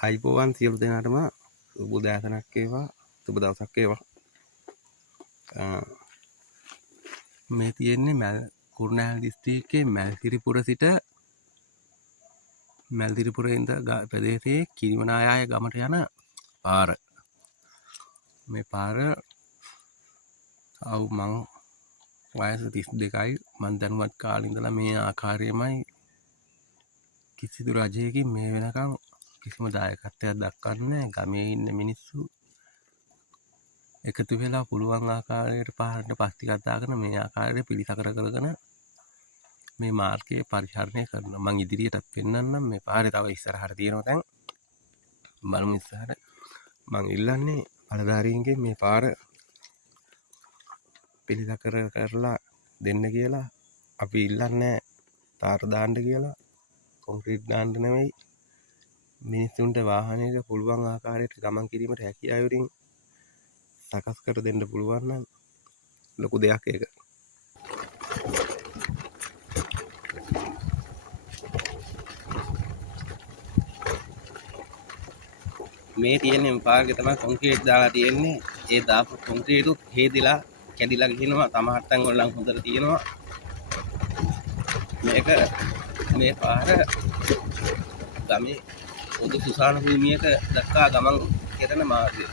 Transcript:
අයිබෝවන් සියලු දෙනාටම සුබ උදෑසනක් වේවා සුබ දවසක් වේවා. මේ තියෙන්නේ කුරුණෑගල දිස්ත්‍රික්කයේ මැල්තිරිපුර සිට මැල්තිරිපුර ප්‍රදේශයේ කිරිමනායාය ගමට යන පාර. මේ පාර මං වයස 32යි. මං දැනුවත් කාලේ ඉඳලා මේ ආකාරයමයි කිසිදු රජයකින් මේ වෙනකම් කිසිම දායකත්වයක් දක්වන්නේ නැහැ. ගමේ ඉන්න මිනිස්සු එකතු වෙලා පුළුවන් ආකාරයට පාරට පස් ටිකක් දාගෙන මේ ආකාරයට පිළිසකර කරගෙන මේ මාර්ගය පරිහරණය කරනවා. මං ඉදිරියට පෙන්නන්නම්. මේ පාරේ තව ඉස්සරහට තියෙනවා දැන්. බලමු ඉස්සරහට. මං ඉල්ලන්නේ බලධාරීන්ගෙන් මේ පාර පිළිසකර කරලා දෙන්න කියලා. අපි ඉල්ලන්නේ තාර දාන්න කියලා. කොන්ක්‍රීට් දාන්න නෙමෙයි. මිනිස්සුන්ට වාහනයක පුළුවන් ආකාරයට ගමන් කිරීමට හැකියාවරින් සකස් කර දෙන්න පුළුවන් නම් ලොකු දෙයක් ඒක. මේ තියෙන්නේ පාරේ තමයි කොන්ක්‍රීට් දාලා තියෙන්නේ. ඒ දාපු කොන්ක්‍රීට් හේදිලා කැඩිලා ගිනවා. සමහර තැන් වල නම් හොඳට තියෙනවා. මේ පාර ගමේ පොදු සුසාන භූමියක දක්වා ගමන් කරන මාර්ගය.